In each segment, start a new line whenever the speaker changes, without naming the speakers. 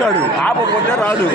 వస్తాడు
ఆపకుంటే రాడు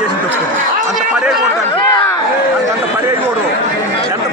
చేసి తప్పు అంత పరేగకూడదు అంత పరేగకూడదు ఎంత